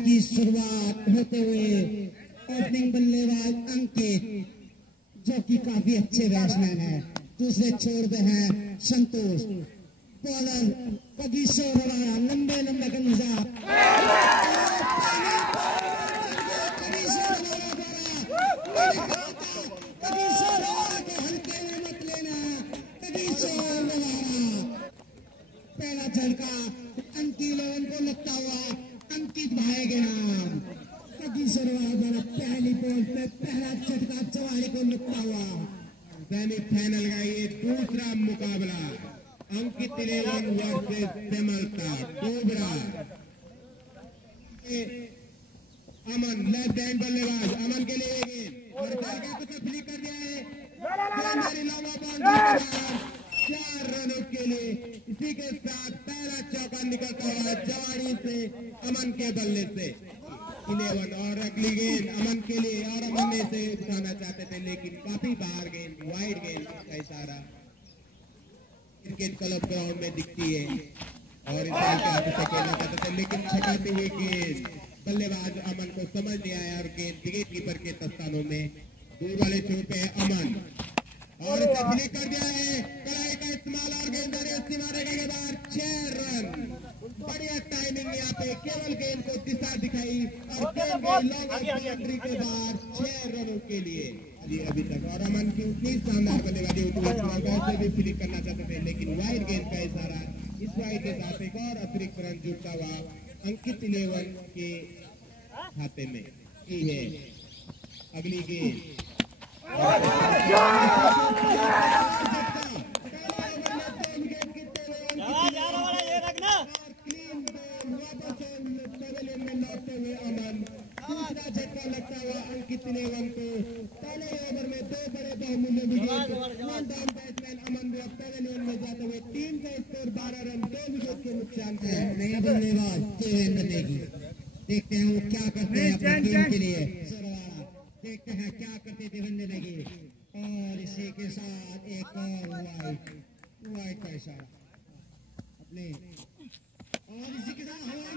की शुरुआत होते हुए ओपनिंग बल्लेबाज अंकित, जो कि काफी अच्छे बैट्समैन है। दूसरे छोर पे है संतोष। बॉलर कगिसो रवाना, लंबे लंबे गंजा पहला झटका अंकित को लगता हुआ अंकित भाई के नाम। पहली बॉल पे पहला झटका चौहारी को लगता हुआ। सेमीफाइनल का ये दूसरा मुकाबला अंकित 11 वर्सेस विमलता डोबरा। अमन लेफ्ट हैंड बल्लेबाज, अमन के लिए गेंद और फ्लिक कर दिया है। 4 रनों के लिए इसी के साथ पहला चौका निकलता हुआ जवानी से अमन के बल्ले से 11। और अगली गेंद अमन के लिए, और अमन इसे उठाना चाहते थे लेकिन काफी बाहर गेंद, वाइड गेंद का इशारा क्रिकेट क्लब ग्राउंड में दिखती है और इस बॉल के हाथ से खेलना चाहते थे लेकिन छकाती हुई गेंद बल्लेबाज अमन को समझ नहीं आया और गेंद विकेट कीपर के दस्तानों में। दूर वाले छोर पे है अमन और इसे फ्लिक कर दिया है। कलाई का इस्तेमाल और गेंदबाजी मारेगा के बाद 6 रन। बढ़िया टाइमिंग यहाँ पे, केवल गेंद को दिशा दिखाई और गेंद लॉन्ग बाउंड्री के बाद 6 रनों के लिए अभी तक। और अमन की उतनी शानदार बल्लेबाजी से भी फ्लिक करना चाहते थे लेकिन वाइड गेंद का इशारा, इस वाइड के साथ एक और अतिरिक्त रन जुड़ता हुआ अंकित 11 के खाते में की है। अगली गेंद दूसरा झटका लगता हुआ अंकित 11 को। पहले ओवर में 2 बड़े बहुमूल्य विकेट, बैट्समैन अमन पवेलियन में जाते हुए टीम का स्कोर 12 रन 2 विकेट के नुकसान है। नया बल्लेबाज देवेंद्र नेगी, देखते हैं वो क्या करते हैं अपनी टीम के लिए। देखते हैं क्या करते देवेंद्र नेगी और इसी के साथ एक और वाइड का इशारा अपने, और इसी के साथ हवा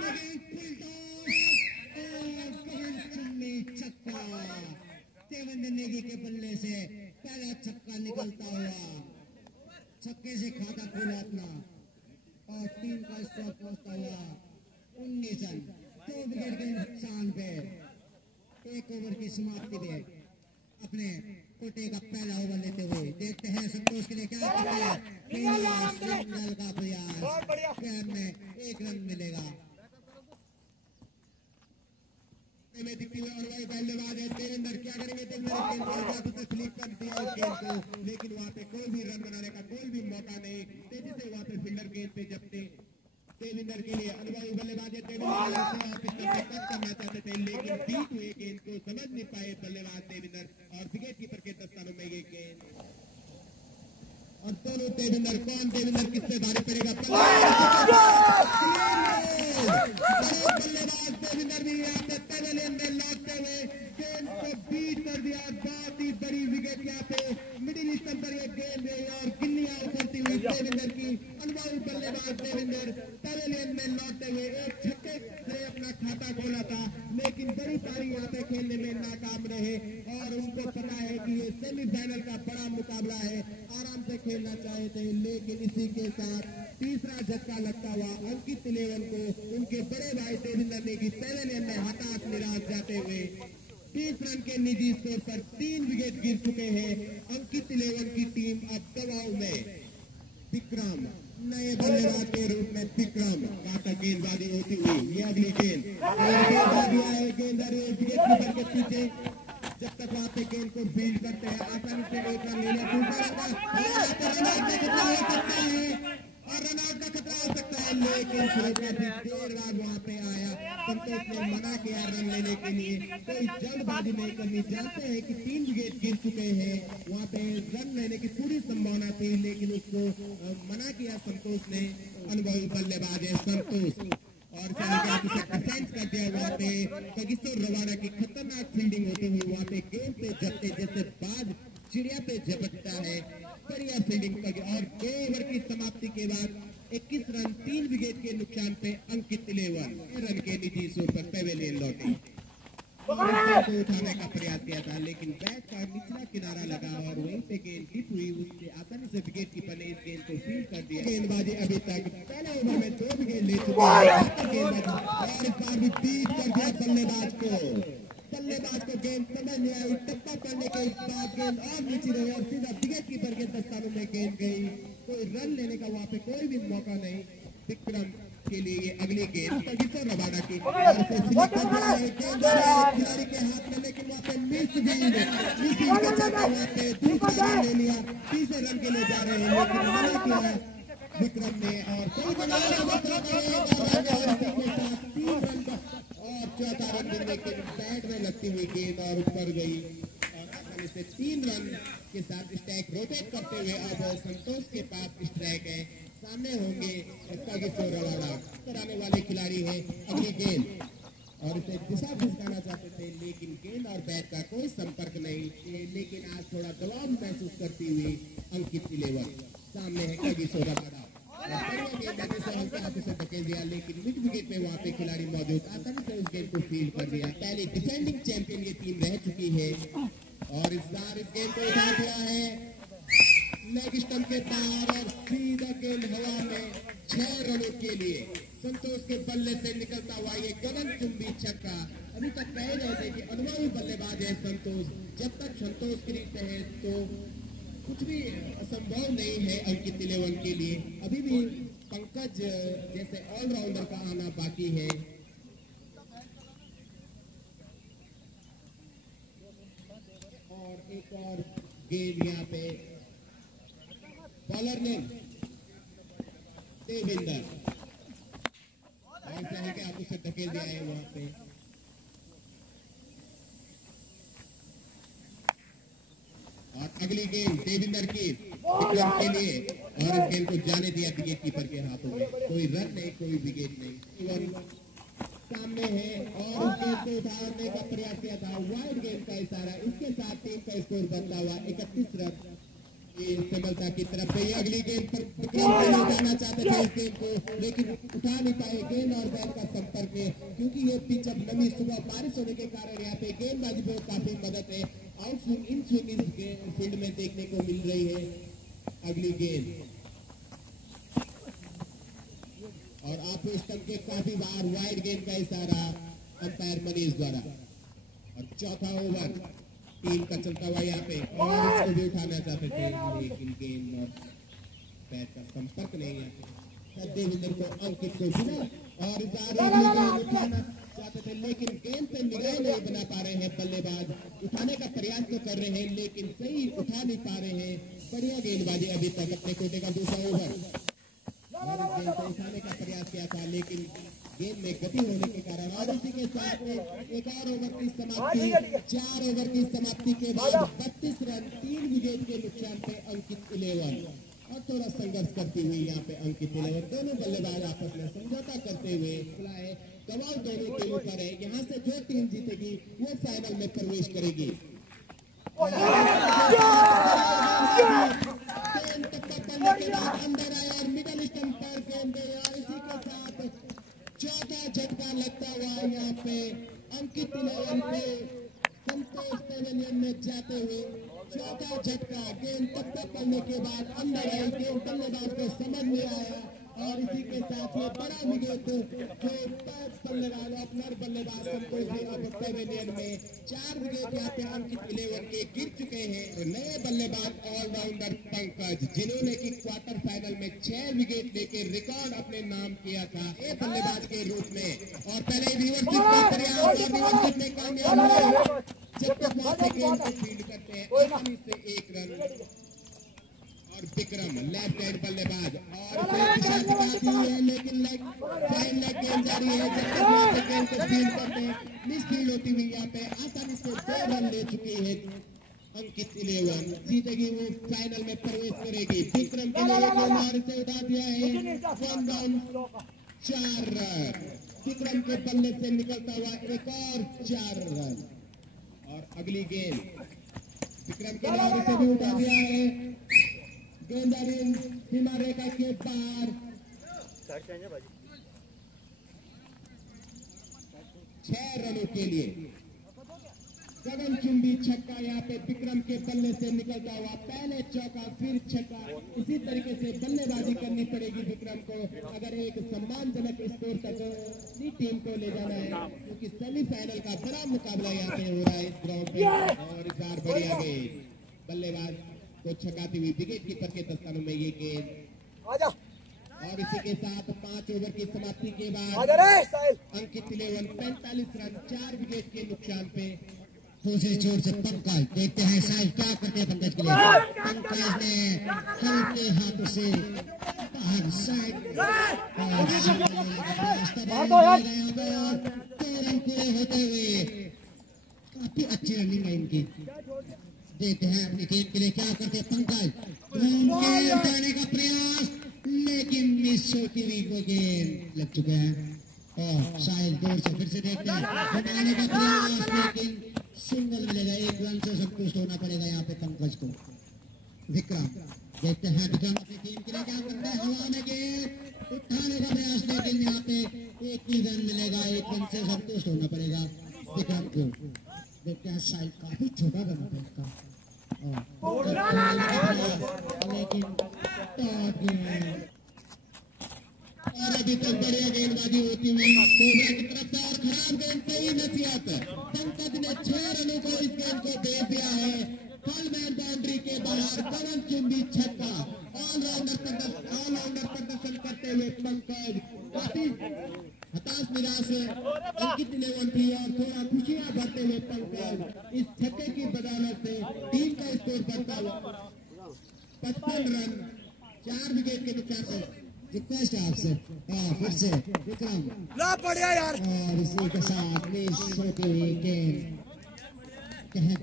में छक्का देवेंद्र नेगी के बल्ले से पहला छक्का निकलता हुआ। छक्के से खाता खोला अपना और टीम का स्कोर पहुंचता हुआ 19 रन। 2 विकेट के नुकसान पे 1 ओवर की समाप्ति पे अपने कोटे का पहला ओवर लेते हुए देखते हैं संतोष के लिए क्या करते हैं। का प्रयास में 1 रन मिलेगा में दिखती हुई और वही बल्लेबाज है देवेंद्र। क्या करेंगे देवेंद्र? फ्लिक कर दिया उस गेंद को लेकिन वहां पे कोई भी रन बनाने का कोई भी मौका नहीं। तेजी से वहां पे फील्डर गेंद पे जपते देवेंद्र के लिए अनुभवी बल्लेबाज है देवेंद्र करना चाहते थे लेकिन बीत हुए गेंद को समझ नहीं पाए बल्लेबाज देवेंद्र और विकेट कीपर के दस्तानों में ये गेंद। और दोनों देवेंद्र, कौन देवेंद्र किससे भारी पड़ेगा? बल्लेबाज देवेंद्र भी यहाँ पे पवेलियन में लौटते हुए गेंद को बीट कर दिया। बहुत ही बड़ी विकेट यहाँ पे मिडिल स्टंप पर एक गेंद है और गिल्लियां उछलती हुई देवेंद्र की। अनुभवी बल्लेबाज देवेंद्र पवेलियन में लौटते हुए एक छक्के से अपना खाता खोला था लेकिन बड़ी पारी यहाँ पे खेलने में नाकाम रहे और उनको पता है कि ये सेमीफाइनल का बड़ा मुकाबला है, आराम से खेलना चाहे थे लेकिन इसी के साथ तीसरा झटका लगता हुआ अंकित 11 को उनके बड़े भाई देवेंद्र नेगी पवेलियन में हताश निराश जाते हुए 30 रन के निजी स्कोर पर 3 विकेट गिर चुके हैं। अंकित 11 की टीम अब दबाव में। विक्रम नए बल्लेबाज के रूप में विक्रम घातक गेंदबाजी होती हुई ये अगली गेंद गेंदबाजी विकेट कीपर के पीछे जब तक वहां पे गेंद को फील्ड करते हैं आसानी से एक रन ले और रनआउट का खतरा हो सकता है लेकिन देर बाद वहां पे आया संतोष ने मना किया रन लेने के लिए। कोई जल्दबाजी नहीं करनी, जानते हैं कि 3 विकेट गिर चुके हैं, वहां पे रन लेने की पूरी संभावना थी लेकिन उसको मना किया संतोष ने। अनुभवी बल्लेबाज है संतोष और डिफेंस कर दिया वहां पे कगिसो रवाना की खतरनाक फील्डिंग होते हुए वहां पे गेंद पे जपते जैसे बाज चिड़िया पे झपटता है, बढ़िया फील्डिंग कर और 2 ओवर की समाप्ति के बाद 21 रन 3 विकेट के नुकसान पे अंकित 11 रन के निजी स्कोर पर पेवेलियन लौटे। को उठाने का प्रयास किया था लेकिन बैट का निचला किनारा लगा और वहीं पे गेंद टिप हुई, उससे आसानी से विकेट कीपर ने इस गेंद को फील्ड कर दिया। गेंदबाजी अभी तक पहले ओवर में 2 विकेट ले चुके हैं और इस बार भी बीट कर दिया बल्लेबाज को गेंद समझ नहीं आई, टप्पा करने के बाद गेंद और नीचे रही और सीधा विकेट कीपर के दस्तानों में गेंद गई। कोई रन लेने का वहां पे कोई भी मौका नहीं विक्रम के लिए। अगली गेंद रबाडा की खिलाड़ी के हाथ में, लेकिन वहाँ पे मिस फील्ड के चलते वहाँ पे दूसरा रन ले लिया। तीसरे रन के लिए जा रहे हैं लेकिन मना किया विक्रम ने और सही बना 3 रन का और चौथा रन मिलने के बैट में लगती हुई गेंद और ऊपर गई और आसानी से 3 रन के साथ स्ट्राइक रोटेट करते हुए अब संतोष के पास स्ट्राइक है। सामने होंगे इसका रबाडा कराने वाले खिलाड़ी है। अगली गेंद और इसे दिशा भिजकाना चाहते थे लेकिन गेंद और बैट का कोई संपर्क नहीं, लेकिन आज थोड़ा दबाव महसूस करती हुई अंकित 11 सामने है कगिसो रबाडा। हल्के हाथों से धकेल दिया लेकिन मिड विकेट पे वहाँ पे खिलाड़ी मौजूद आसानी से उस गेंद को फील्ड कर दिया। पहले डिफेंडिंग चैंपियन ये टीम रह चुकी है और इस बार इस गेंद को उठा दिया है लेग स्टंप के पार और सीधा गेंद हवा में 6 रनों के लिए संतोष के बल्ले से निकलता हुआ ये गगनचुंबी छक्का। अभी तक कह रहे थे कि अनुभवी बल्लेबाज है संतोष, जब तक संतोष क्रीज पे है तो कुछ भी असंभव नहीं है अंकित 11 के लिए। अभी भी पंकज जैसे ऑलराउंडर का आना बाकी है। और एक और गेंद यहाँ पे बॉलर ने देविंदर और चाहे कि आप उसे धकेल दिया है वहां पे। और अगली गेंद देविंदर की विक्रम के लिए और इस गेंद को जाने दिया विकेट कीपर के हाथों में। कोई रन नहीं, कोई विकेट नहीं, सामने है और उस गेंद को उठाने का प्रयास किया था। वाइड गेंद का इशारा, इसके साथ टीम का स्कोर बनता हुआ 31 रन ये सफलता की तरफ से। अगली गेंद पर विक्रम को ले जाना चाहते थे इस गेंद को लेकिन उठा नहीं पाए गेंद और बैट का संपर्क में, क्योंकि ये पिच अब नमी सुबह बारिश होने के कारण यहाँ पे गेंदबाजी को काफी मदद है। आउट स्विंग इन स्विंग इस फील्ड में देखने को मिल रही है। अगली गेंद और आपको स्टंप के काफी बार वाइड गेंद का इशारा अंपायर मनीष द्वारा। और चौथा ओवर टीम का चलता हुआ यहाँ पे और इसको भी उठाना चाहते थे लेकिन गेंद और बैट का संपर्क नहीं है। देविंदर को अंकित को बिना और उठाना चाहते थे लेकिन गेंद पे निगाह नहीं बना पा रहे हैं बल्लेबाज। उठाने का प्रयास तो कर रहे हैं लेकिन सही उठा नहीं पा रहे हैं। बढ़िया गेंदबाजी अभी तक अपने कोटे का दूसरा ओवर और इस गेंद को उठाने का प्रयास किया था लेकिन गेंद में गति होने के कारण और इसी के साथ एक और ओवर की समाप्ति। 4 ओवर की समाप्ति के बाद 32 रन 3 विकेट के नुकसान पे अंकित 11 और थोड़ा संघर्ष करती हुई यहाँ पे अंकित 11 दोनों बल्लेबाज आपस में समझौता करते हुए खुला है। दबाव दोनों के ऊपर है, यहाँ से जो टीम जीतेगी वो फाइनल में प्रवेश करेगी। अंदर आया और मिडल स्टंप पर गेंद गई और इसी के साथ चौथा झटका लगता हुआ यहाँ पे अंकित 11 पे संतोष पेवेलियन में जाते हुए चौथा झटका। गेंद टप्पा करने के बाद अंदर आई, गेंद बल्लेबाज को समझ में आया और इसी के साथ ये बड़ा विकेट जो बल्लेबाज ओपनर बल्लेबाज संतोष अब पेवेलियन में 4 विकेट यहाँ पे अंकित 11 के गिर चुके हैं। नए बल्लेबाज ऑलराउंडर पंकज जिन्होंने की क्वार्टर फाइनल में 6 विकेट लेके रिकॉर्ड अपने नाम किया था एक बल्लेबाज के रूप में और पहले रिवर्सिंग का प्रयास और रिवर्सिंग में कामयाब हुए। जब तक वहां से गेंद को फील्ड करते हैं आसानी से 1 रन और विक्रम लेफ्ट हैंड बल्लेबाज और दिशा दिखाती है लेकिन लेग गेंद जारी है। जब तक वहां से गेंद को फील्ड करते हैं मिस फील्ड होती हुई यहाँ पे आसानी से 2 रन ले चुकी है अंकित 11 जीतेगी वो फाइनल में प्रवेश करेगी। विक्रम के लिए गेंद से उठा दिया है 1 डाउन 4 रन। विक्रम के बल्ले से निकलता हुआ एक और 4 रन और अगली गेंद विक्रम के लिए भी उठा दिया है गेंदबाजी सीमा रेखा के पार 6 रनों के लिए गगनचुंबी छक्का यहाँ पे विक्रम के बल्ले से निकलता हुआ, पहले चौका फिर छक्का। इसी तरीके से बल्लेबाजी करनी पड़ेगी विक्रम को अगर एक सम्मानजनक स्कोर तक अपनी टीम को ले जाना है, क्योंकि सेमीफाइनल का बड़ा मुकाबला यहाँ पे हो रहा है इस ग्राउंड पे। और इस बार बढ़िया गेंद, बल्लेबाज को छकाती हुई विकेट कीपर के दस्तानों में ये गेंद। और इसी के साथ 5 ओवर की समाप्ति के बाद अंकित 11 45 रन 4 विकेट के नुकसान पे। दूसरी छोर से पंकज, देखते हैं साहिल क्या करते हैं पंकज के लिए। पंकज ने हल्के हाथों से बाहर साइड 2 रन पूरे होते हुए काफी अच्छी रनिंग है इनकी। देखते हैं अपनी टीम के लिए क्या करते हैं पंकज। उठाने का प्रयास लेकिन मिस होती हुई वो गेंद लग चुके हैं। और साहिल दूर से फिर से देखते हैं उठाने का प्रयास, लेकिन सिंगल मिलेगा। 1 रन से संतुष्ट होना पड़ेगा यहाँ पे पंकज को। विक्रम, देखते हैं विक्रम अपनी टीम के लिए क्या करता है। हवा में गेंद उठाने का प्रयास, लेकिन यहाँ पे 1 ही रन मिलेगा। 1 रन से संतुष्ट होना पड़ेगा विक्रम को। देखते हैं साहिल काफी छोटा रन है इसका, लेकिन और अभी तक बढ़िया गेंदबाजी होती हुई कोबरा की तरफ से। और खराब गेंद पे ही नसीहत, पंकज ने 6 रनों को इस गेंद को दे दिया है। फॉलमैन बाउंड्री के बाहर गगनचुंबी छक्का। ऑलराउंडर प्रदर्शन करते हुए पंकज काफी हताश निराश अंकित 11 थी और थोड़ा खुशियां भरते हुए पंकज इस छक्के की बदौलत से टीम का स्कोर बढ़ता हुआ 55 रन 4 विकेट के नुकसान से। रिक्वेस्ट है आपसे फिर से विक्रम बढ़िया यार। और इसी के साथ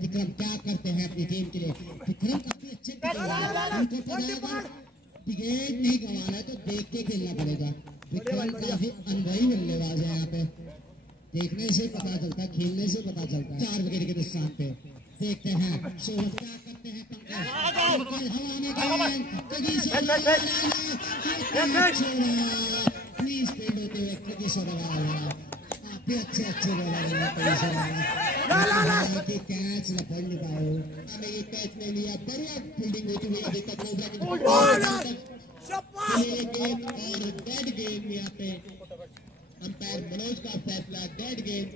विक्रम क्या करते हैं अपनी टीम के लिए। विक्रम काफी अच्छे विकेट नहीं गंवाना है तो देख के खेलना पड़ेगा। विक्रम काफी अनुभवी बल्लेबाज है यहाँ पे, देखने से पता चलता है, खेलने से पता चलता है। 4 विकेट के नुकसान पे देखते हैं सोहन क्या करते हैं। पंकज हवा में प्लीज पेड़ होते हुए काफी अच्छे कैच लपड़ नहीं पाए। हमें ये कैच नहीं लिया, बढ़िया फील्डिंग होती हुई अभी तक गेंद। और डेड गेंद यहाँ पे अंपायर मनोज का फैसला, डेड गेंद।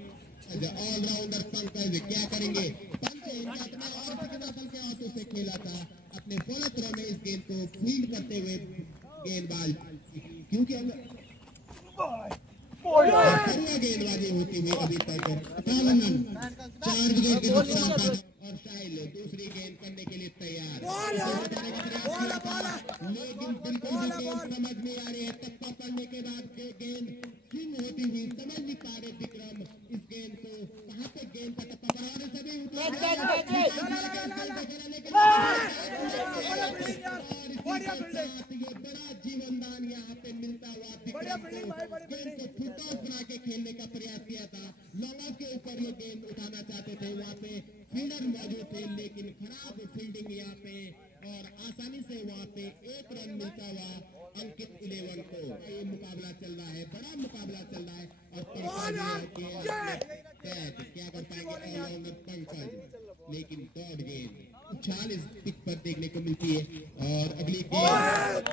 ऑलराउंडर पंकज क्या करेंगे। पंकज अपने और कितना बल के हाथों से खेला था, अपने फॉलो थ्रो में इस गेंद को फील्ड करते हुए गेंदबाज, क्योंकि बढ़िया गेंदबाजी होती हुई अभी तक 58 रन 4 विकेट के नुकसान पर। और साहिल दूसरी गेंद करने के लिए तैयार, लेकिन बिल्कुल भी गेंद समझ नहीं आ रही है। टप्पा पड़ने के बाद गेंद स्विंग होती हुई समझ नहीं पा रहे विक्रम इस गेंद को, कहाँ पे गेंद का टप्पा पड़ा। और सभी ये बड़ा जीवनदान यहाँ पे मिलता हुआ विक्रम को। गेंद को फुटबॉल बना के खेलने का प्रयास किया था, लॉन्ग ऑफ के ऊपर ये गेंद उठाना चाहते थे, वहाँ पे फील्डर मौजूद थे, लेकिन खराब फील्डिंग यहाँ पे। और आसानी से वहाँ पे 1 रन मिलता हुआ अंकित 11 को। ये मुकाबला चल रहा है, बड़ा मुकाबला चल रहा है। और क्या कर पाएंगे ऑलराउंडर पंकज, लेकिन गॉड गेंद उछाल इस पिच पर देखने को मिलती है। और अगली गेंद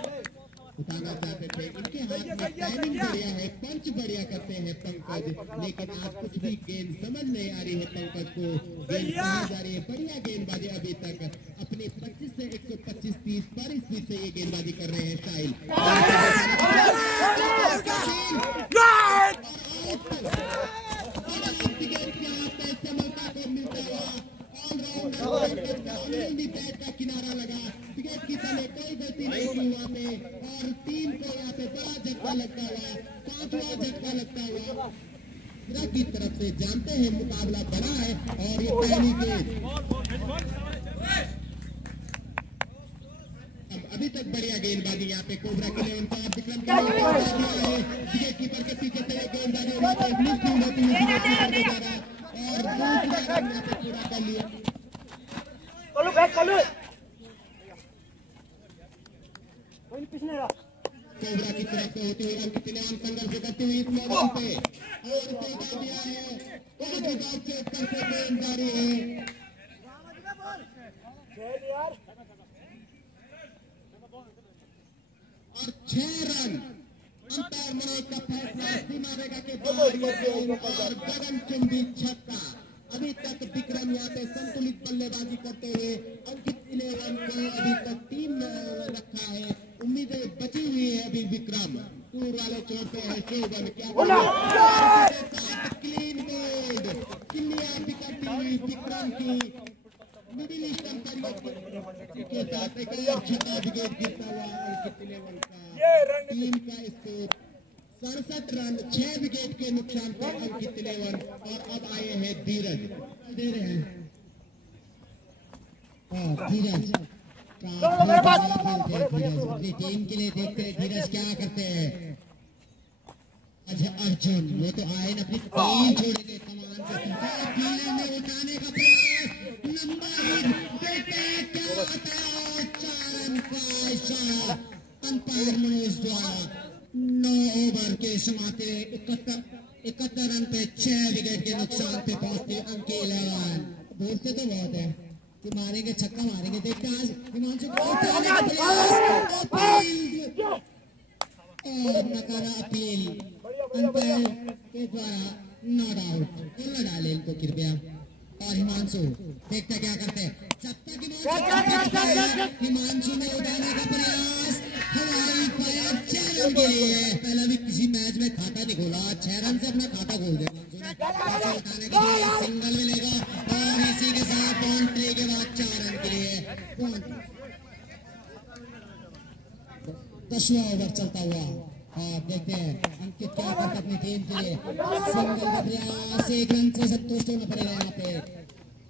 उठाना चाहते थे, इनके हाथ में टाइमिंग बढ़िया है, पंच बढ़िया करते हैं पंकज, लेकिन आज कुछ भी गेंद समझ नहीं आ रही है पंकज को। गेंद कहाँ जा रही है, बढ़िया गेंदबाजी अभी तक अपने 25 से 125 30 पर स्पीड से ये गेंदबाजी कर रहे हैं साहिल। बैट का किनारा लगा, विकेट कीपर ने कोई गलती नहीं की वहाँ पे। और टीम को यहाँ पे बड़ा झटका लगता हुआ, 5वां झटका लगता हुआ की तरफ से। जानते हैं मुकाबला बड़ा है और ये पहली गेंद अभी तक बढ़िया गेंदबाजी यहाँ पे कोबरा के लिए उनका विक्रम के लिए विकेट कीपर के पीछे से गेंदबाजी और पूरा कर लिया। कोबरा की तरफ से होती हुई अंकितनाम संघर्ष करती हुई इस मैदान पे और पहुंचा दिया है और जुगाड़ से ऊपर से गेंद जारी है और 6 रन अंपायर मनोज का फैसला सीमा रेखा के बाहर ये गेंद और गगनचुंबी छक्का। अभी तक विक्रम यहाँ पे संतुलित बल्लेबाजी करते हुए अंकित 11 को अभी तक टीम में रखा है। उम्मीदें बची हुई है अभी विक्रम दूर वाले छोर पे है शोभन क्या क्लीन बोल्ड किलिया बिकती हुई विक्रम की मिडिल ईस्टर्न के साथ एक छक्का विकेट गिरता हुआ अंकित 11 का टीम का स्कोर 67 रन 6 विकेट के नुकसान पर अंकित 11 और अब आए हैं धीरज दे रहे हैं धीरज अपनी टीम के लिए देखते हैं धीरज क्या करते हैं। अच्छा अर्जुन वो तो आए ना अपनी टीम छोड़ेंगे कमान से में उठाने का प्रयास नंबर देखते क्या होता है चारण का इशारा अंपायर मनोज द्वारा 9 ओवर के समाते 71 रन पे 6 विकेट के नुकसान पे पहुंचते अंकित 11 बोलते तो बहुत है कि मारेंगे छक्का मारेंगे देखते आज हिमांशु को उठाने का प्रयास और नकारा अपील अंपायर के द्वारा नॉट आउट खेलना डाले इनको कृपया और हिमांशु देखते क्या करते हैं जब तक हिमांशु ने उठाने का प्रयास हवाई फायर 6 रन के लिए पहला भी किसी मैच में खाता नहीं खोला 6 रन से अपना खाता खोल दिया उठाने के लिए सिंगल मिलेगा और इसी के साथ बाउंड्री के बाद 4 रन के लिए 10वां ओवर चलता हुआ आप देखते हैं अंकित क्या करते अपनी टीम के लिए सिंगल का प्रयास 1 रन से संतुष्ट होना पड़ेगा यहाँ पे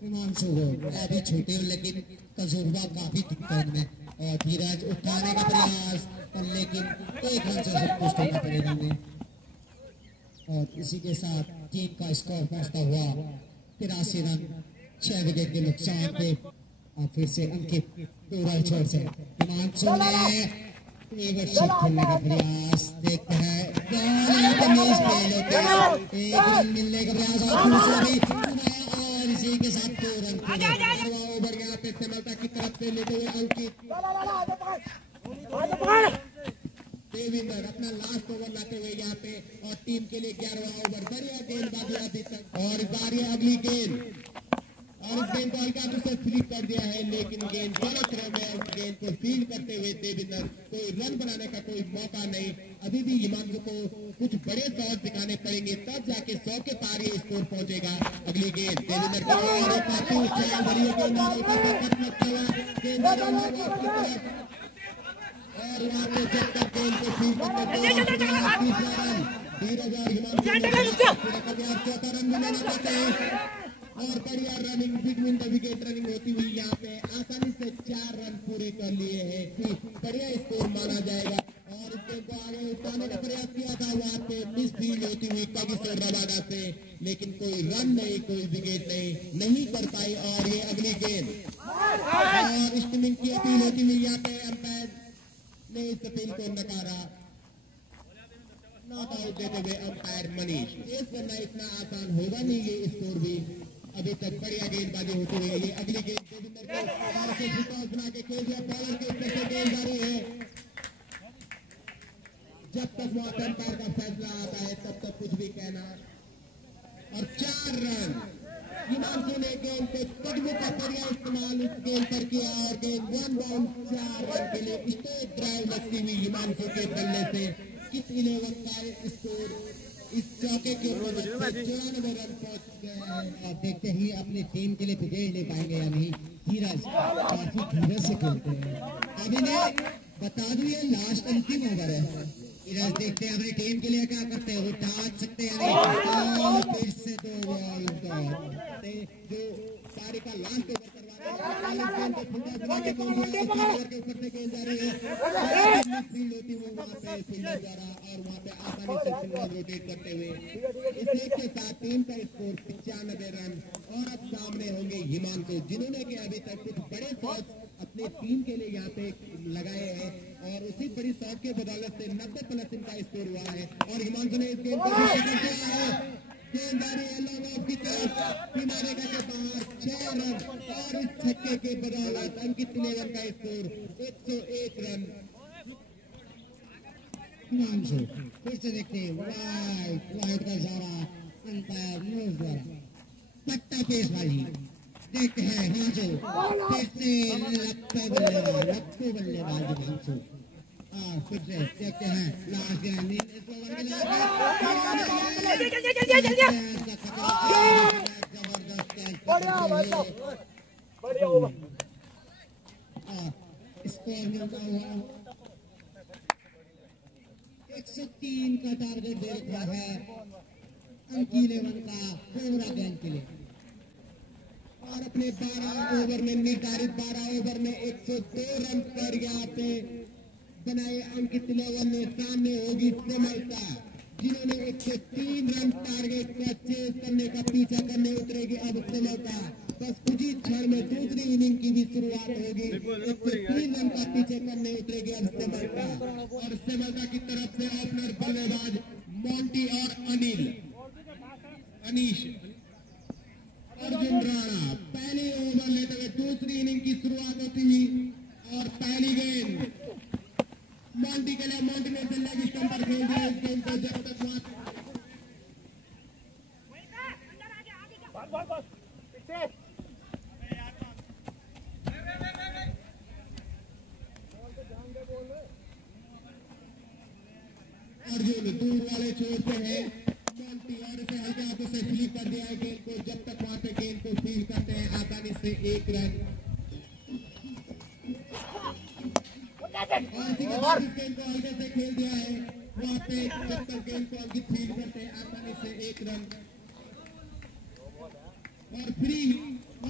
हिमांशु को अभी छोटे लेकिन तजुर्बा काफी दिखता है इनमें और धीरज उठाने का प्रयास लेकिन 1 रन से संतुष्ट होना पड़ेगा हमें और इसी के साथ टीम का स्कोर पहुंचता हुआ 83 रन 6 विकेट के नुकसान पे और फिर से अंकित पूरा छोर से हिमांशु ने ओवरशीट खेलने का प्रयास देखते हैं एक रन मिलने का प्रयास और इसी के साथ 2 रन ओवर यहाँ पे समलता की तरफ से लेते हुए अंकित देविंदर अपना लास्ट ओवर लाते हुए यहाँ पे और टीम के लिए 11वां ओवर बढ़िया गेंदबाजी अभी तक और बारी अगली गेंद और इस गेंद को हल्का दूसरे फ्लिप कर दिया है लेकिन गेंद गलत थ्रो में गेंद को फील्ड करते हुए देविंदर कोई रन बनाने का कोई मौका नहीं। अभी भी हिमांशु को कुछ बड़े शॉट दिखाने पड़ेंगे तब जाके 100 के पार ये स्कोर पहुंचेगा। अगली गेंद देविंदर का और यहाँ पे जब तक गेंद को फील्ड करते धीरज और हिमांशु 4 रन मिलना चाहते हैं और बढ़िया running between the wicket running होती हुई यहाँ पे आसानी से 4 रन पूरे कर लिए हैं बढ़िया स्कोर माना जाएगा और इस गेम को आगे उठाने का प्रयास किया था वहाँ पे मिस फील्ड होती हुई कागिसोर रवाना से लेकिन कोई रन नहीं कोई विकेट नहीं कर पाई और ये अगली गेंद और स्पिनिंग की अपील होती हुई यहाँ पे अंपायर ने इस अपील को नकारा नॉट आउट देते हुए अंपायर मनीष इस करना इतना आसान होगा नहीं ये स्कोर भी अभी तक बढ़िया गेंदबाजी होती हुई ये अगली गेंद देविंदर को बना के खेल दिया बॉलर के ऊपर से गेंद जारी है जब तक वहां अंपायर का फैसला आता है तब तक कुछ भी कहना और 4 रन हिमांशु ने गेंद को कदमों का बढ़िया इस्तेमाल इस गेंद पर किया और गेंद 1 बाउंड 4 रन के लिए स्ट्रेट ड्राइव लगती हुई हिमांशु के बल्ले से किस 11 का स्कोर इस चौके के ऊपर 94 रन पहुंच गए हैं। आप देखते ही अपनी टीम के लिए विकेट ले पाएंगे या नहीं। धीरज काफी धीरज से खेलते हैं अभी ने बता दूं ये लास्ट अंतिम ओवर है। धीरज देखते हैं अपनी टीम के लिए क्या करते हैं उठा सकते हैं फिर से 2 बॉल जो पारी का लास्ट ओवर करवा गेंद को के ऊपर से गेंद जा रही है फील्ड होती हुई वहां पे फील्डर द्वारा और वहां पे आसानी से सिंगल रोटेट करते हुए इस एक के साथ टीम का स्कोर 95 रन और अब सामने होंगे हिमांशु जिन्होंने कि अभी तक कुछ बड़े शॉट अपने टीम के लिए यहाँ पे लगाए हैं और उसी बड़ी शॉट के बदौलत से 90+ इनका स्कोर हुआ है। और हिमांशु ने इस गेम को गेंदबाजी लॉन्ग ऑफ की तरफ सीमा रेखा के बाहर 6 रन और इस छक्के के बदौलत अंकित 11 का स्कोर 101 रन। हिमांशु फिर से देखते हैं वाइड का इशारा अंपायर न्यूज द्वारा पट्टा पेशवाजी देखते हैं हिमांशु फिर से लक्को बल्लेबाज हिमांशु फिर से देखते हैं लास्ट गेंद स्कोर मिलता हुआ 103 का टारगेट दे रखा है अंक 11 का पूरा गेंद के लिए। और अपने 12 ओवर में निर्धारित 12 ओवर में 102 रन पर यहाँ पे बनाए अंकित 11 ने सामने होगी समलता, जिन्होंने 103 रन टारगेट का चेस करने का पीछा करने उतरेगी अब समलता। बस कुछ ही क्षण में दूसरी इनिंग की भी शुरुआत होगी। 103 रन का पीछे करने उतरेगी अब समलता। और समलता की तरफ से ओपनर बल्लेबाज मोंटी और अनीश अर्जुन राणा पहले ओवर लेते हुए दूसरी इनिंग की शुरुआत होती हुई। और पहली गेंद मोंटी के लिए, मोंटी ने लेग स्टंप पर खेल दिया इस गेंद को जब तक अर्जुन दूर वाले छोर पे है मोंटी और इसे हल्के हाथों से फ्लिप कर दिया है गेंद को। जब तक वहां पे गेंद को फील करते हैं आसानी से 1 रन। और इसी के बाद इस गेंद को हल्के से खेल दिया है वहां पे। जब तक गेंद को अंकित फील करते हैं आसानी से 1 रन और फ्री।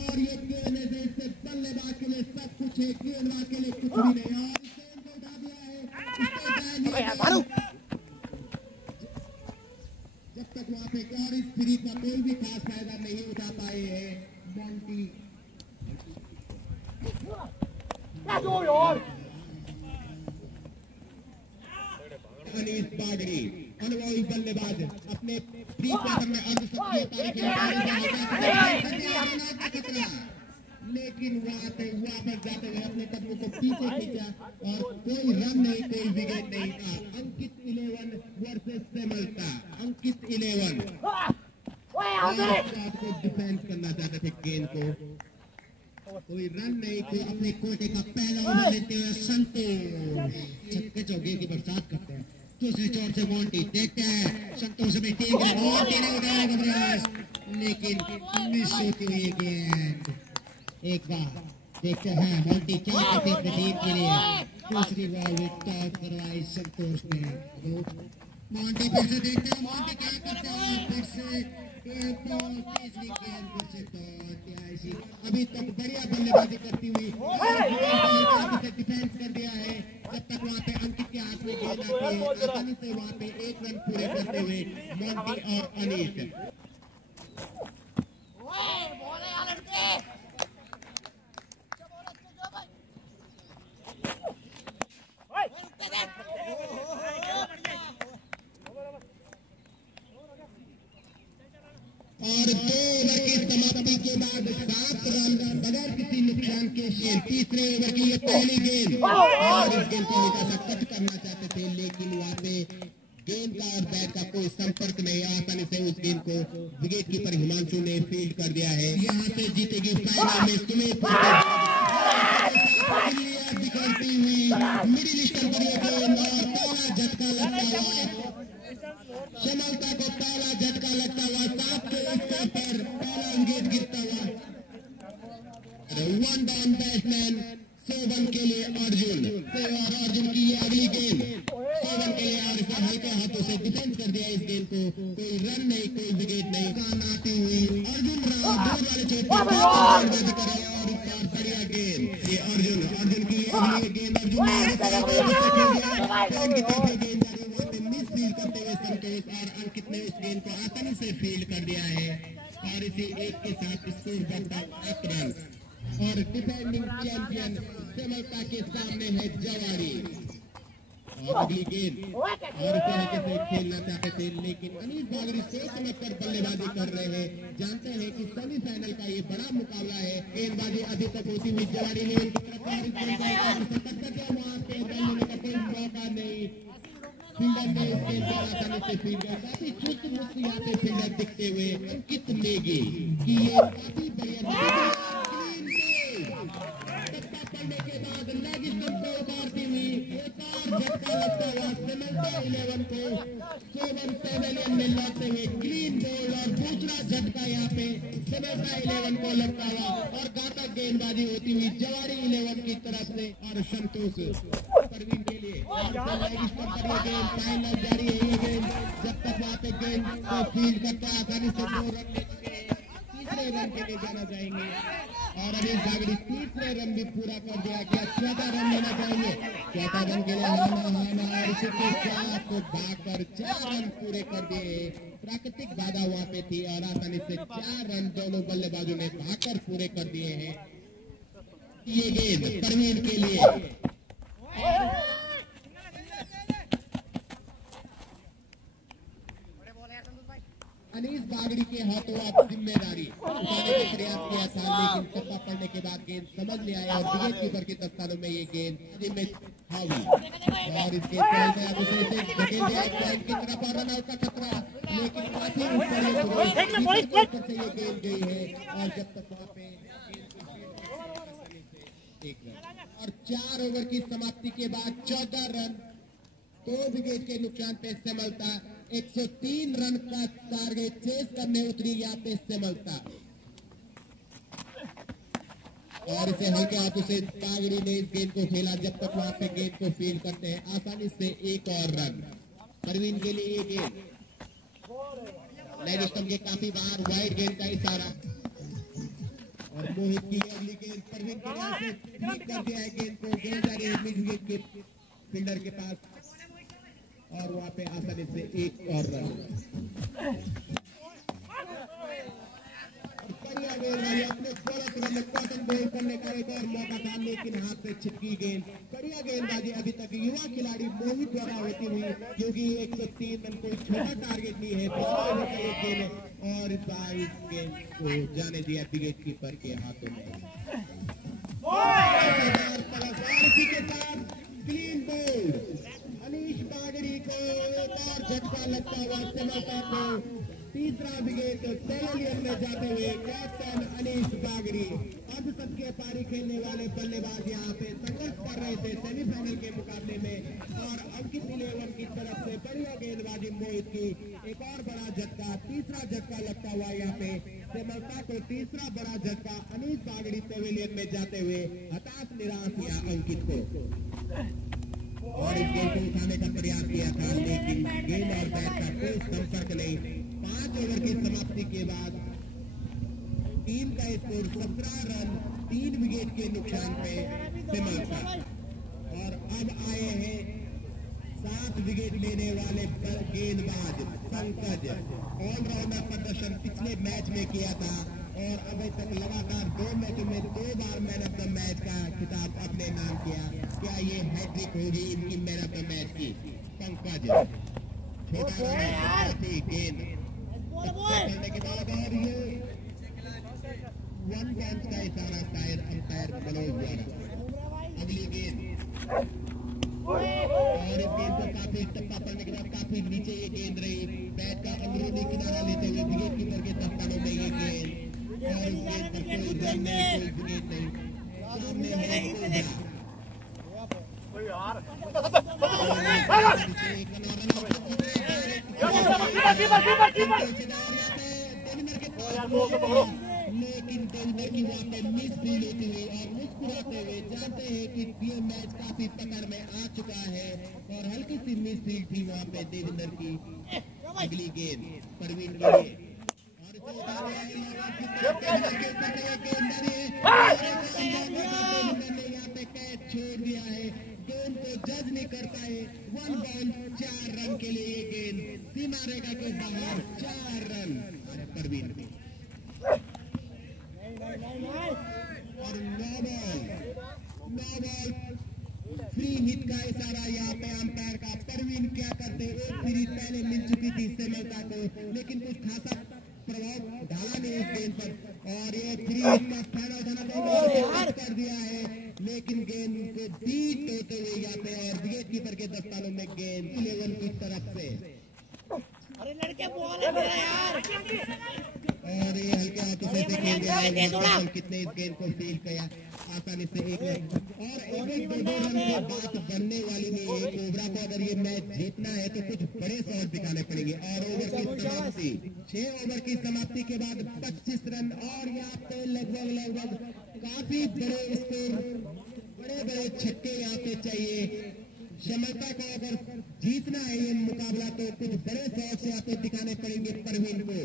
और ये गेंद है इससे बल्लेबाज के लिए सब कुछ है, गेंदबाज के लिए कुछ भी नहीं। और इस गेंद को उठा दिया है जब तक वहां पे। और इस फ्री का कोई भी खास फायदा नहीं उठा पाए हैं मोंटी। अनीस बागड़ी अनुभवी बल्लेबाज अपने प्री क्वार्टर में लेकिन वहां पे वापस जाते हुए अपने कदमों को पीछे खींचा और कोई रन नहीं, कोई विकेट नहीं था। अंकित 11 वर्सेस समलता। अंकित 11 को डिफेंस करना चाहते थे गेंद को, कोई रन नहीं तो अपने कोटे का पहला ओवर लेते हुए संतोष छक्के चौके की बरसात करते हैं। दूसरी चोर से मोंटी देखते हैं संतोष में टीम मोंटी ने उठाया प्रयास लेकिन मिस होती हुई गेंद। एक बार देखते हैं मोंटी क्या करते अपनी टीम के लिए। दूसरी बॉल में टॉप करवाई संतोष ने। मोंटी फिर से देखते हैं मोंटी क्या करते हैं। फिर से तीसरी गेंद फिर से अभी तक बढ़िया बल्लेबाजी करती हुई डिफेंस कर दिया है। जब तक वहां पे अंकित के हाथ में गेंद आती है आसानी से वहां पे 1 रन पूरे करते हुए मोंटी और अनीश। और 2 ओवर की समाप्ति के बाद 7 रन बगैर किसी नुकसान के शेर। तीसरे ओवर की ये पहली गेंद और इस गेंद को हल्का सा कट करना चाहते थे लेकिन वहां पे गेंद का और बैट का कोई संपर्क नहीं। आसानी से उस गेंद को विकेट कीपर हिमांशु ने फील्ड कर दिया है। यहाँ से जीतेगी फाइनल में सुमित बिखरती हुई मिडिल स्टंप पर गेंद और पहला झटका लगता हुआ समलता को पहला झटका लगता हुआ 7 के स्तर पर पहला विकेट गिरता हुआ। 1 डाउन बैट्समैन 7 के लिए अर्जुन और अर्जुन की ये अगली गेंद 7 के लिए और इसे हल्के हाथों से डिफेंस कर दिया इस गेंद को। कोई रन नहीं, कोई विकेट नहीं। कान आती हुई अर्जुन दूर वाले चोट और इस बार बढ़िया गेंद ये अर्जुन की अगली गेंद अर्जुन ने गेंद मिस फील्ड करते हुए संतोष और अंकित ने इस गेंद को आसानी से फील्ड कर दिया है और इसी 1 के साथ स्कोर बनता 8 रन। और डिफेंडिंग चैंपियन समलता के सामने है जवारी। और अगली गेंद और इस तरीके से खेलना चाहते थे, लेकिन अनीस बागरी सोच समझकर बल्लेबाजी कर रहे हैं। जानते हैं कि सेमीफाइनल का ये बड़ा मुकाबला है। गेंदबाजी अभी तक होती हुई जवाड़ी ने उनकी तरफ वहां पे बल्ले का कोई मौका नहीं। फील्डर ने इस गेंद को आसानी से फील्ड किया। काफी चुस्त मुस्त यहाँ पे फील्डर दिखते हुए अंकित नेगी कि ये काफी बढ़िया पड़ने के बाद लेग स्टंप को उतारती हुई एक और झटका लगता हुआ सिमलता 11 को 7 पेवेलियन में लौटते हुए ग्रीन बोल्ड और दूसरा झटका यहाँ पे सिमलता 11 को लगता हुआ और घातक गेंदबाजी होती हुई जवाड़ी 11 की तरफ से और संतोष परवीन के लिए लेग स्टंप पर ये गेंद फाइनल जारी है। ये गेंद जब तक वहां पे गेंद को फील्ड करता है आसानी से 2 रन तीसरे रन के लिए जाना चाहेंगे और अभी बागड़ी तीसरे रन भी पूरा कर दिया गया। 14 रन लेना चाहिए। 14 रन के लिए हाना और इसी के साथ भागकर 4 रन पूरे कर दिए। प्राकृतिक बाधा वहां पे थी और आसानी से 4 रन दोनों बल्लेबाजों ने भागकर पूरे कर दिए हैं। ये गेंद परवीन के लिए अनीस बागड़ी के हाथों आप जिम्मेदारी उठाने का प्रयास किया था, लेकिन टप्पा पड़ने के बाद गेंद समझ ले आया और विकेट कीपर के दस्तानों में ये गेंद में हावी और इसके चलते अब उसे धकेल दिया पॉइंट की तरफ और रन आउट का खतरा, लेकिन काफी ऊपर से ये गेंद गई है और जब तक वहां पे 1 रन और 4 ओवर की समाप्ति के बाद 14 रन 2 विकेट के नुकसान पे सिमलता 103 रन का टारगेट चेस करने उतरी यहाँ पे सिमलता और इसे हल्के हाथों से बागड़ी ने इस गेंद को खेला। जब तक वहां पे गेंद को फील्ड करते हैं आसानी से 1 और रन परवीन के लिए। ये गेंद लेग स्टंप के काफी बार वाइड गेंद का इशारा और मोहित की अगली गेंद परवीन के लिए ठीक कर दिया है गेंद को। गेंद जा रही है मिड विकेट के फील्डर के पास और वहां पे आसानी से 1 और रन। अपने 16 रन में कॉटन बॉल करने का एक और मौका था, लेकिन हाथ से छिटकी गेंद। बढ़िया गेंदबाजी अभी तक युवा खिलाड़ी मोहित द्वारा होती हुई, क्योंकि 103 रन कोई छोटा टारगेट नहीं है। और इस बार इस गेंद को जाने दिया विकेट कीपर के हाथों में। इसी के साथ क्लीन बोल्ड अनीस बागड़ी को एक और झटका लगता हुआ सिमलता को तीसरा विकेट पेवेलियन में जाते हुए कैप्टन अनीस बागड़ी अर्धशतकीय के पारी खेलने वाले बल्लेबाज यहाँ पे संघर्ष कर रहे थे सेमीफाइनल के मुकाबले में और अंकित 11 की तरफ से बढ़िया गेंदबाजी मोहित की एक और बड़ा झटका, तीसरा झटका लगता हुआ यहाँ पे सिमलता को तीसरा बड़ा झटका अनीस बागड़ी पेवेलियन में जाते हुए हताश निराश या अंकित को और इस गेंद को उठाने का प्रयास किया था, लेकिन गेंद और बैट का कोई संपर्क नहीं। 5 ओवर की समाप्ति के बाद टीम का स्कोर 17 रन 3 विकेट के नुकसान पे सिमलता और अब आए हैं 7 विकेट लेने वाले गेंदबाज पंकज। ऑलराउंडर प्रदर्शन पिछले मैच में किया था और अभी तक लगातार 2 मैचों में 2 बार मैन ऑफ द मैच का खिताब अपने नाम किया। क्या ये हैट्रिक होगी इनकी मैन ऑफ द मैच की? पंकज छोटा गेंद करने के बाद और ये 1 कैच का इशारा शायद अंपायर मनोज द्वारा। अगली गेंद और इस गेंद को काफी टप्पा पड़ने के बाद काफी नीचे ये गेंद रही। बैट का अंदरूनी किनारा लेते हुए विकेट कीपर के दस्तानों में ये गेंद और इस गेंद पर कोई रन नहीं, कोई विकेट नहीं। सामने है लेकिन डेविडर की वहां पे मिस फील होती हुई और मुस्कुराते हुए जानते हैं कि ये मैच काफी पकड़ में आ चुका है और हल्की सी मिस फील थी वहां पे देविंदर की। अगली गेंद परवीन के लिए और ने यहाँ पे कैच छोड़ दिया है। गेंद को जज नहीं कर पाए। 1 बॉल 4 रन के लिए ये गेंद सीमा रेखा के बाहर 4 रन परवीन और 9 बॉल फ्री हिट का इशारा यहाँ पे अंपायर और ये थ्री इसका फाइनल धनाधन कर दिया है, लेकिन गेंद को बीट होते हुए जाते हैं और विकेट कीपर के दस्तानों में गेंद 11 की तरफ से। अरे लड़के बॉल है मेरा यार। और ये हल्के हाथों से देखेंगे कितने इस गेंद को फील किया आसानी से। एक और एक दो रन की बात बनने वाली नहीं है। कोबरा को अगर ये मैच जीतना है तो कुछ बड़े शॉट दिखाने पड़ेंगे। और ओवर की समाप्ति 6 ओवर की समाप्ति के बाद 25 रन और यहाँ पे लगभग काफी बड़े स्कोर, बड़े छक्के यहाँ पे चाहिए। क्षमता को अगर जीतना है ये मुकाबला तो कुछ बड़े शॉट यहाँ पे दिखाने पड़ेंगे परवीन को।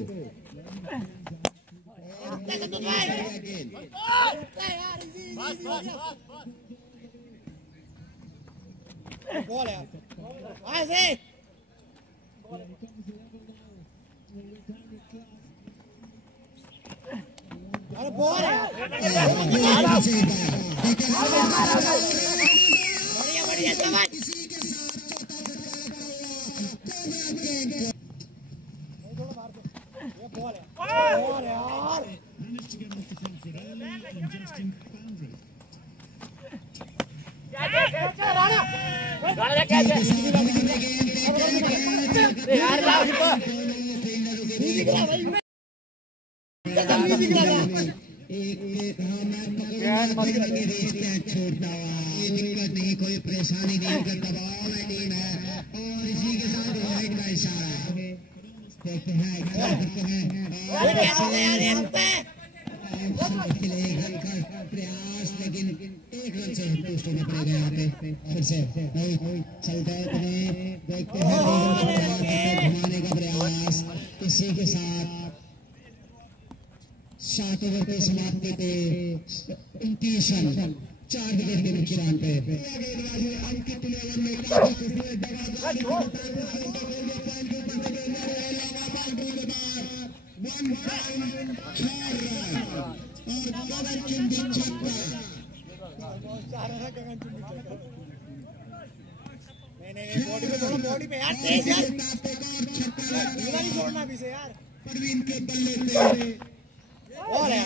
बॉल है ऐसे अरे बॉल है बढ़िया समझ बॉल है यार छोड़ता ये दिक्कत नहीं, कोई परेशानी नहीं, दबाव है टीम है और इसी के साथ वाइड का इशारा देखते हैं एक रन का प्रयास, लेकिन एक रन से संतुष्ट होना पड़ेगा यहाँ पे। फिर से चलता है, देखते हैं घुमाने का प्रयास। इसी के साथ 7 ओवर की समाप्ति पे 29 रन 4 विकेट के नुकसान पे अंकित 11 में काफी खुशी बॉडी पे यार तेज यार नहीं छोड़ना भी से यार परवीन के बल्ले से और है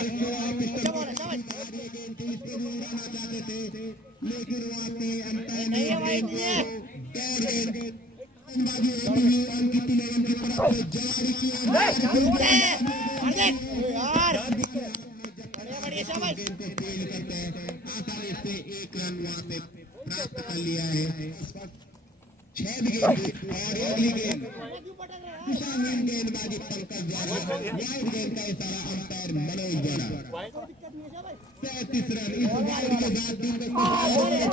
चाहते थे, लेकिन वहाँ पे अंपायर ने अंकित 11 की तरफ से जारी किया आसानी से 1 रन वहाँ पे प्राप्त कर लिया है। 6 विकेट और अगली गेंद दिशाहीन गेंदबाजी पंकज द्वारा, वाइड गेंद का इशारा अंपायर मनोज द्वारा। 37 रन इस वाइड के बाद टीम को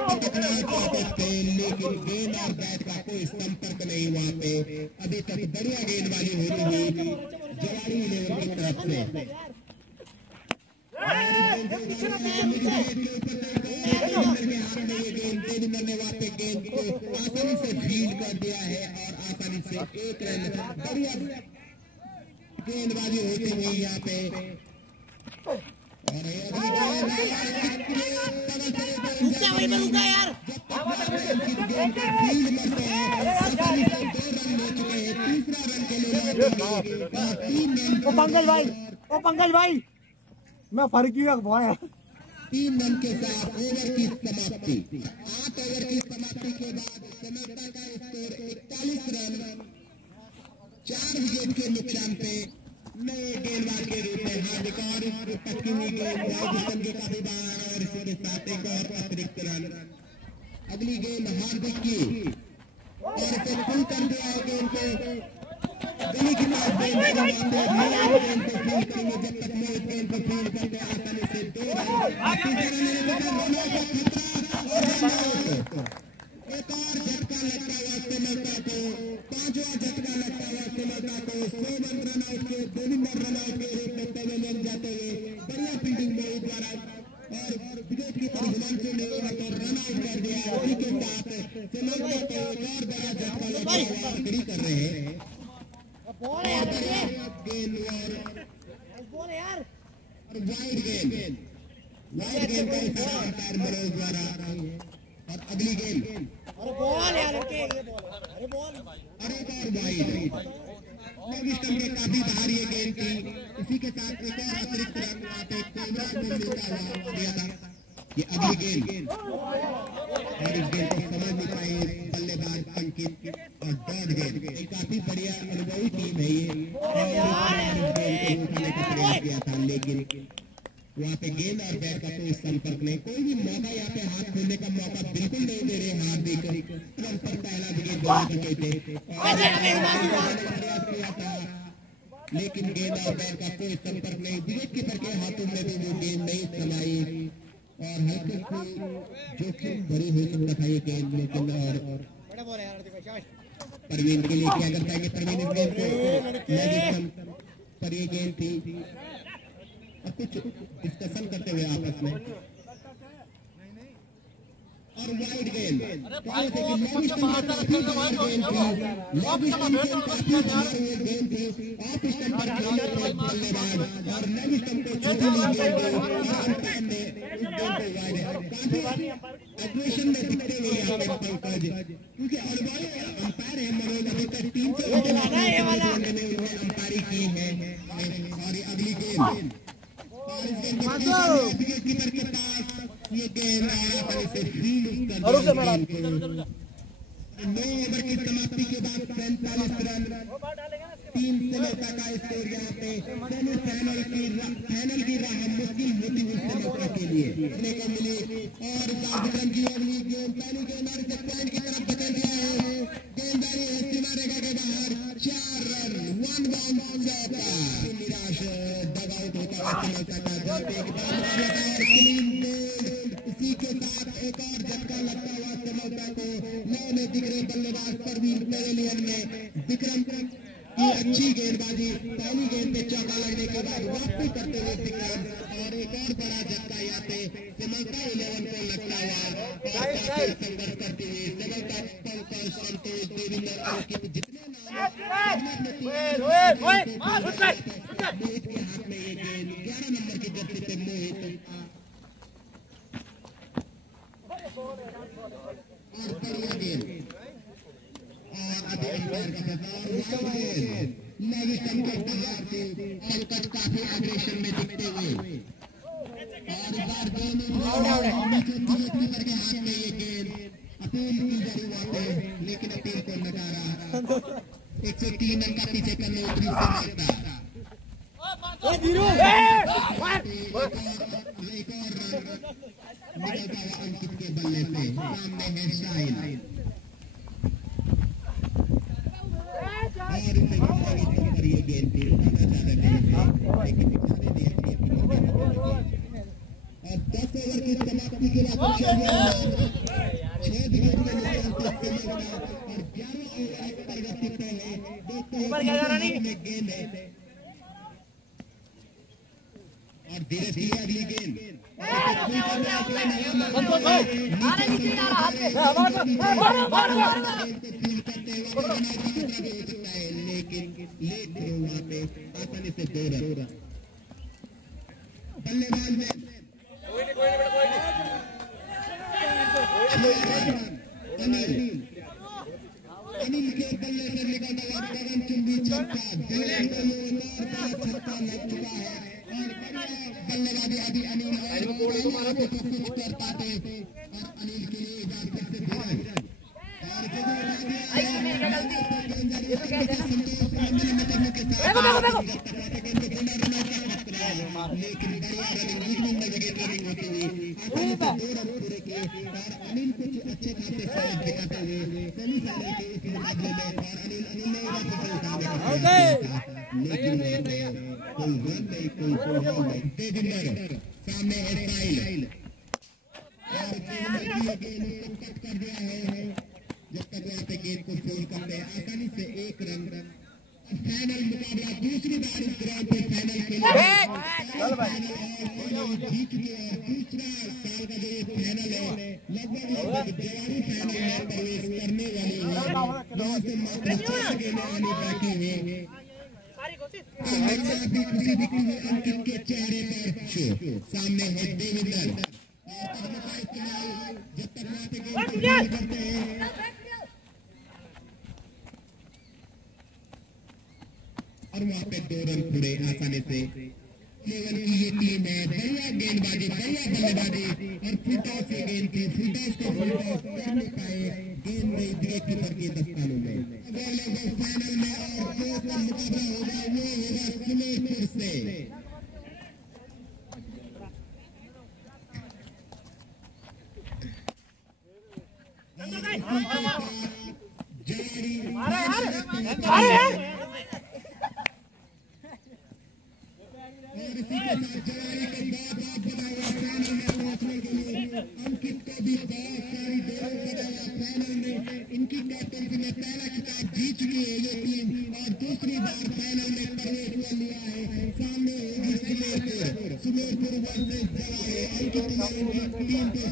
पटकना चाहते थे, लेकिन गेंद और बैट का कोई संपर्क नहीं वहाँ पे। अभी तक बढ़िया गेंदबाजी हो रही है जवाड़ी 11 की तरफ से। गेंद को आसानी से फील कर दिया है और आसानी से 1 रन बढ़िया गेंदबाजी होती हुई यहाँ पे। फील्ड करते हैं आसानी से 2 रन ले चुके हैं, तीसरा रन के लिए पंकज भाई मैं फर्की का भाई 3 रन के साथ ओवर की समाप्ति। 8 ओवर की समाप्ति के बाद समेता का स्कोर 41 रन 4 विकेट के नुकसान पे नए गेंदबाज के रूप में हार्दिक और पटकी हुई गेंद राजस्थान के काफी बार और इसके साथ एक और अतिरिक्त रन। अगली गेंद हार्दिक की और इसे पुल कर दिया है गेंद को गली की तरफ गेंद को फील करेंगे जब तक मोहित गेंद को फील करते आसानी से 2 रन। एक और झटका लगता हुआ श्रीलंका को, 5वां झटका लगता हुआ श्रीलंका को 100 रन आउट के 2 नंबर रन आउट के रूप में पवेलियन जाते हुए बढ़िया फील्डिंग मोहित द्वारा और विकेट की परिभ्रमण ने रन आउट कर दिया। उसी के साथ श्रीलंका को एक और बड़ा झटका लगता हुआ खड़ी कर रहे हैं गेंद और वाइड गेंद का इशारा अंपायर मनोज द्वारा। और अगली गेंद अरे बॉल यार लड़के ये बॉल अरे बॉल और एक और वाइड स्टंप के काफी बाहर ये गेंद थी। इसी के साथ एक और अतिरिक्त रन वहाँ पे दिया था कि अगली गेंद और इस गेंद को समझ नहीं पाए बल्लेबाज अंकित और डॉट गेंद। एक काफी बढ़िया अनुभवी टीम है ये, उठाने का प्रयास किया था लेकिन वहाँ पे गेंद और बैट का कोई संपर्क नहीं, कोई भी मौका यहाँ पे हाथ खोलने का मौका बिल्कुल नहीं दे रहे हार्दिक। तुरंत पर पहला विकेट बना चुके थे लेकिन गेंद और बैट का कोई संपर्क नहीं, विकेट कीपर के हाथों में भी वो गेंद नहीं समाई और हल्के से जोखिम भरी हुई सकता था ये गेंद। लेकिन और परवीन के लिए क्या कर पाएंगे, परवीन इस गेंद को पर ये गेंद थी और कुछ डिस्कशन करते हुए आपस में और वाइड गेंद क्योंकि अंपायर है मनोज अभी तक 3 अंपायरी की है और अगली गेंद कीपर के पास ये गेंद से फील्ड कर 9 ओवर की समाप्ति के बाद 45 रन 3 श्रीलंका का स्कोर यहाँ पे सेमीफाइनल की राह मुश्किल होती हुई श्रीलंका के लिए देखने को मिली। और विक्रम जी अगली गेंद पहली गेंद और पॉइंट की तरफ बदल दिया है, गेंदबाजी है सीमा रेखा के बाहर 4 रन 1 निराश डगआउट होता है श्रीलंका का। इसी के साथ एक और झटका लगता हुआ श्रीलंका को नए दिख रहे बल्लेबाज परवीन पेवेलियन में विक्रम की अच्छी गेंदबाजी, पहली गेंद पे चौका लगने के बाद वापसी करते हुए विक्रम और एक और बड़ा झटका यहाँ पे श्रीलंका 11 को लगता हुआ और काफी संघर्ष करते हुए श्रीलंका पंकज संतोष देवींदर अंकित जितने मोहित के हाथ में ये गेंद 11 नंबर की जर्सी पे मोहित और बढ़िया गेंद और अभी अंपायर का लेग के बाहर से पंकज काफी एग्रेशन में दिखते हुए और इस बार गेंद कीपर के हाथ में ये गेंद अपील की जा रही वहाँ पे लेकिन अपील को नकारा। 103 रन का पीछे करने उतरी श्रीलंका। एक और निकलता हुआ अंकित के बल्ले से सामने है शाहिल और ये गेंद थी लेकिन और 10 ओवर की समाप्ति के बाद 6 विकेट और 11 ओवर प्रगति पहले गेंद है और धीरे धीरे अगली गेंद लेकिन लेट वहाँ पे आसानी से 2 रन बल्लेबाज में अनिल के बल्ले से निकलता हुआ गगनचुंबी छक्का छक्का लग चुका है और बल्लेबाजी अभी अनिल कर पाते और अनिल के लिए लेकिन बढ़िया रनिंग होती हुई आसानी से 2 रन पूरे किए और अनिल कुछ अच्छे खासे साइड दिखाते हुए सेमीफाइनल के इस मुकाबले में और अनिल ने लेकिन कोई रन नहीं कोई देविंदर सामने है साहिल और गेंद कट कर दिया है जब तक वहाँ पे गेंद को फोल्ड करते हैं आसानी से 1 रन। फाइनल मुकाबला दूसरी बार इस ग्राउंड पे फाइनल खेला जीत के दूसरा साल का जो फाइनल है लगभग जवानी फाइनल में प्रवेश करने वाली है यहाँ से मात्र 4 गेंदें आनी बाकी है। खुशी दिखी है अंकित के चेहरे पर सामने है देविंदर और जब तक वहाँ पे गेंद करते हैं और वहाँ पे 2 रन पूरे आसानी से लेवल की ये टीम है। बढ़िया गेंदबाजी, बढ़िया बल्लेबाजी और फुटॉस से गेंद थी, फुटॉस को फुटॉस कर नहीं पाए, गेंद नहीं विकेट कीपर के दस्तानों में। फाइनल में और जो मुकाबला होगा वो होगा सुमेरपुर से। और इसी के साथ जवानी के बाद आप बताया फाइनल में पहुंचने के लिए अंकित को भी बहुत सारी दौड़ बताया। फाइनल में इनकी कैप्टनसी में पहला खिताब जीत चुकी है ये टीम और दूसरी बार फाइनल में प्रवेश कर लिया है। सामने होगी सुमेरपुर वर्सेस जवानी। अंकित टीम को